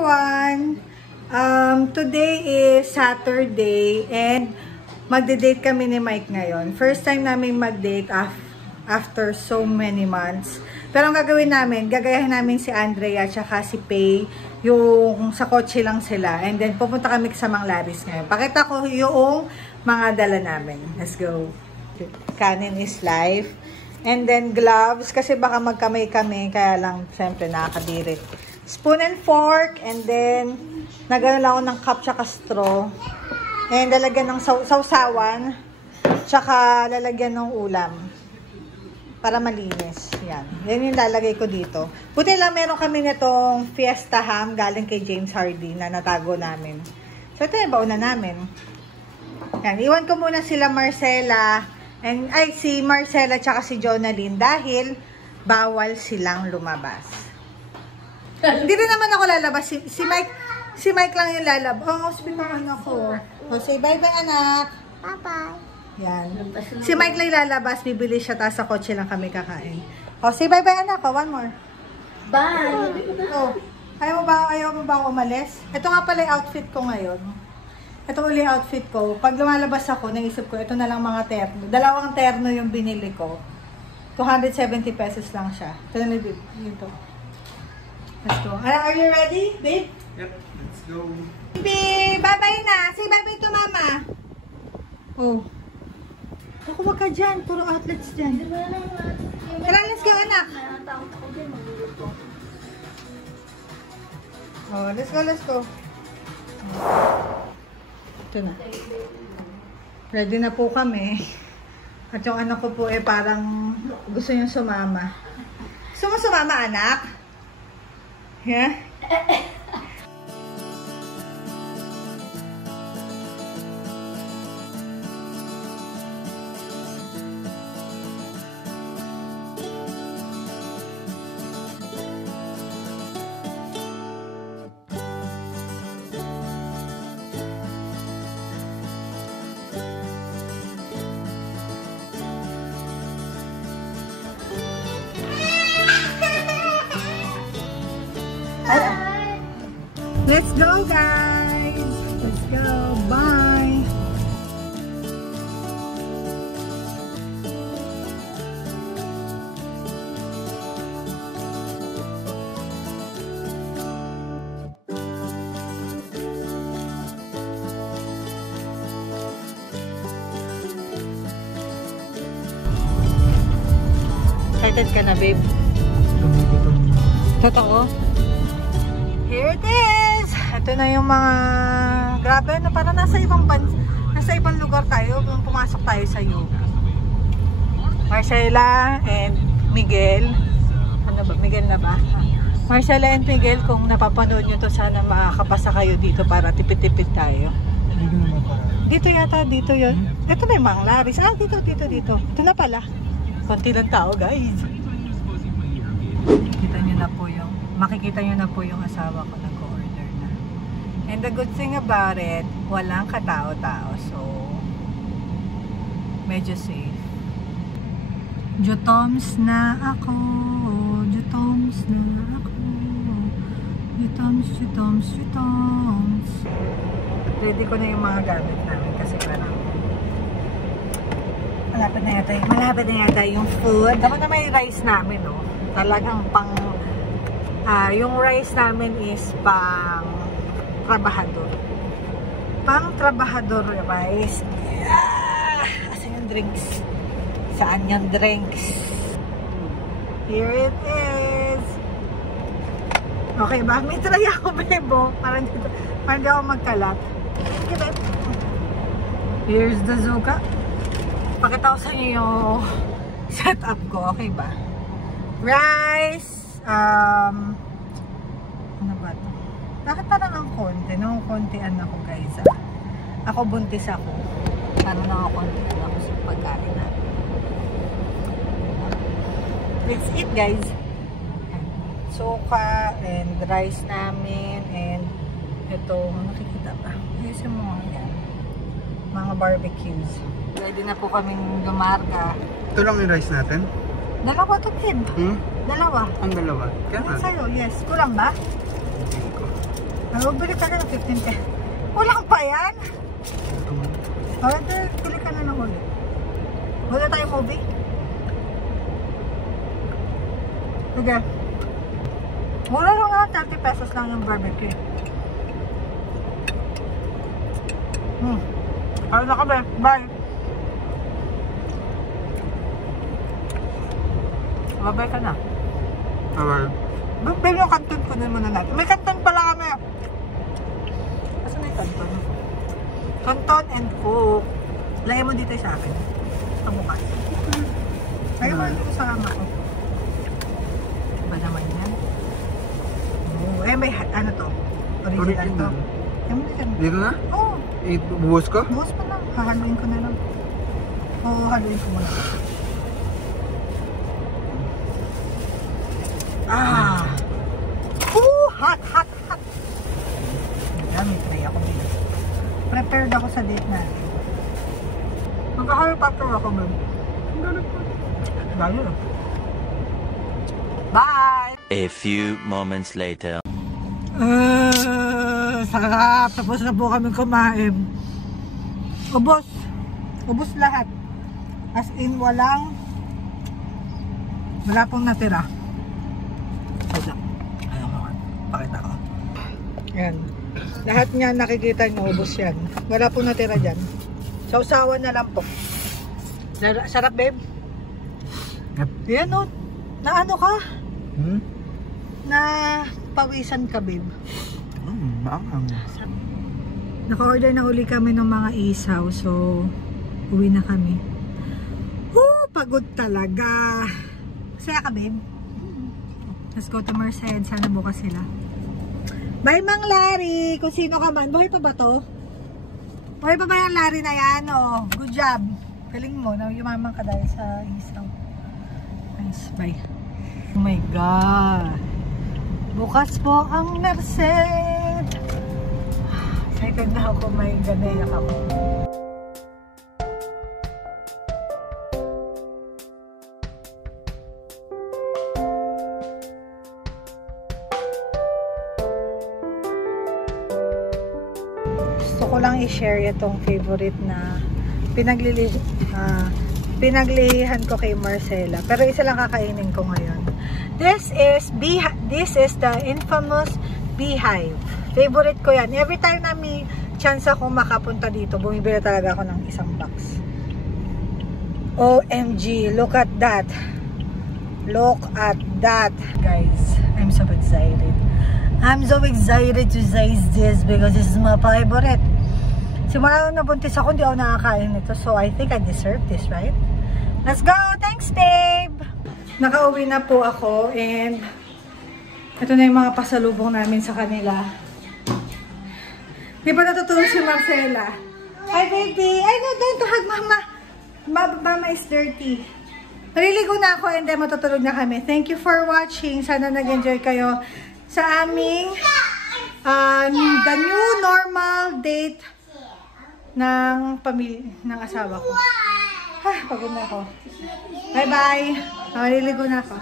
everyone! Today is Saturday and magde-date kami ni Mike ngayon. First time namin mag-date after so many months. Pero ang gagawin namin, gagayahin namin si Andrea at si Pay, yung sa kotse lang sila. And then pupunta kami sa Manglaris ngayon. Pakita ko yung mga dala namin. Let's go! Kanin is life. And then gloves, kasi baka magkamay kami, kaya lang syempre nakakadiri. Spoon and fork, and then nagano lang ako ng cup tsaka straw. And lalagyan ng sausawan, tsaka lalagyan ng ulam. Para malinis. Yan. Yan yung lalagay ko dito. Buti lang meron kami nitong Fiesta ham galing kay James Hardy na natago namin. So ito yung bauna namin. Yan. Iwan ko muna sila Marcela. Si Marcela tsaka si Jonalyn dahil bawal silang lumabas. Hindi rin naman ako lalabas. Si Mike lang yung lalabas. Oh, sabihin ng anak ko. Oh, say bye-bye, anak. Bye-bye. Yan. Si Mike lang lalabas. Bibili siya. Tapos sa kotse lang kami kakain. Oh, say bye-bye, anak. Oh, one more. Bye. Oh, ayaw mo ba umalis? Ito nga pala yung outfit ko ngayon. Ito uli outfit ko. Pag lumalabas ako, naisip ko, ito na lang mga terno. Dalawang terno yung binili ko. 270 pesos lang siya. Ito na dito. Let's go. Are you ready, babe? Yep, let's go. Babe, bye-bye na. Say bye-bye to mama. Oh. Ako, wag ka dyan. Puro outlets dyan. Tara, let's go, anak. Oh, let's go, let's go. Ito na. Ready na po kami. At yung anak ko po parang gusto niya sumama. Gusto mo sumama, anak? Yeah? Let's go, guys! Let's go! Bye! Excited ka na, babe? Totoo? Here it is! Ito na yung mga grabe na parang nasa ibang lugar tayo kung pumasok tayo sa yoga. Marcela and Miguel. Ano ba? Miguel na ba? Marcela and Miguel, kung napapanood nyo to, sana makakapasa kayo dito para tipid-tipid tayo. Dito yata, dito yun. Ito na yung Manglaris. Dito. Ito na pala. Konti lang tao, guys. Makikita nyo na po yung asawa ko nag-order na. And the good thing about it, walang katao-tao. So, medyo safe. Jutoms na ako. Jutoms na ako. Jutoms. Ready ko na yung mga gamit namin kasi parang malapit na yata yung food. Dapat na may rice namin, no? Talagang yung rice namin is pang trabahador rice. Asan yung drinks? Saan yung drinks? Here it is. Okay ba? May try ako, bebo. Parang di ako magkalat. Here's the zuka. Pakita ko sa inyo yung setup ko. Okay ba? Rice. Ano ba ito? Bakit parang ang konti? Kontian ako, guys. Ako buntis ako. Parang nakakontian ako sa pagkain natin. Let's eat, guys. Suka and rice namin and itong nakikita pa. Ayusin mo nga yan. Mga barbecues. Ready na po kaming lumarga. Ito lang yung rice natin? Dalawa to, kid. Dalawa. Ang dalawa? Ano sa'yo? Yes. Kulang ba? Hindi ko. Bili ka na ng 15 eh. Walang pa yan. Bili ka na ng ulit. Wala tayong movie? Sige. Wala lang nga, 30 pesos lang yung barbecue. Ayun na kami. Bye. Bye-bye ka na. Bye-bye. Bili yung kanton, kunin muna natin. May kanton pala kami. Asan na yung kanton? Kanton and coke. Lagay mo dito sa akin. Sa bukas. Lagay mo dito sa kama ko. Ba naman yan? Oh, may ano to? Original to. Dito na? Oo. Buhos ko? Buhos pa lang. Hahaluin ko na lang. Oo, haluin ko muna. Hot, hot, hot. May tray ako dito. Prepared ako sa date natin. Magka-Harry Potter ako, babe. Gano'n. Bye! A few moments later. Sarap. Tapos na po kami kumain. Ubos. Ubos lahat. As in, wala pong natira. Wala. Ayaw mo. Pakita ko. Ayan. Lahat niya nakikita niyo, ubos yan. Wala pong natira dyan. Sausawan na lang po. Sarap, babe? Yep. Yan o. Na ano ka? Hmm? Na pawisan ka, babe. Maangang. Naka-order na uli kami ng mga isaw. So, uwi na kami. Pagod talaga. Masaya ka, babe? Let's go to Merced. Sana bukas sila. Bye, Mang Larry! Kung sino ka man. Buhay pa ba to? Buhay pa ba yung Larry na yan? Oh, good job. Galing mo. Yumaman ka dahil sa isaw. Nice. Bye. Oh my God. Bukas po ang Merced. Excited na ako. May ganayak ako. Gusto ko lang i-share itong favorite na pinaglihihan ko kay Marcela. Pero isa lang kakainin ko ngayon. This is the infamous beehive. Favorite ko yan. Every time na may chance ako makapunta dito, bumibili talaga ako ng isang box. OMG, look at that. Look at that. Guys, I'm so excited. I'm so excited to taste this because this is my favorite. Simula nung nabuntis ako, hindi ako nakakain nito. So, I think I deserve this, right? Let's go! Thanks, babe! Nakauwi na po ako and ito na yung mga pasalubong namin sa kanila. Di ba natutulog si Marcela? Hi, baby! I know, don't hug mama. Mama is dirty. Naliligo na ako and then matutulog na kami. Thank you for watching. Sana nag-enjoy kayo sa aming the new normal date ng asawa ko. Pagod na ako. Bye-bye. Maliligo na ako.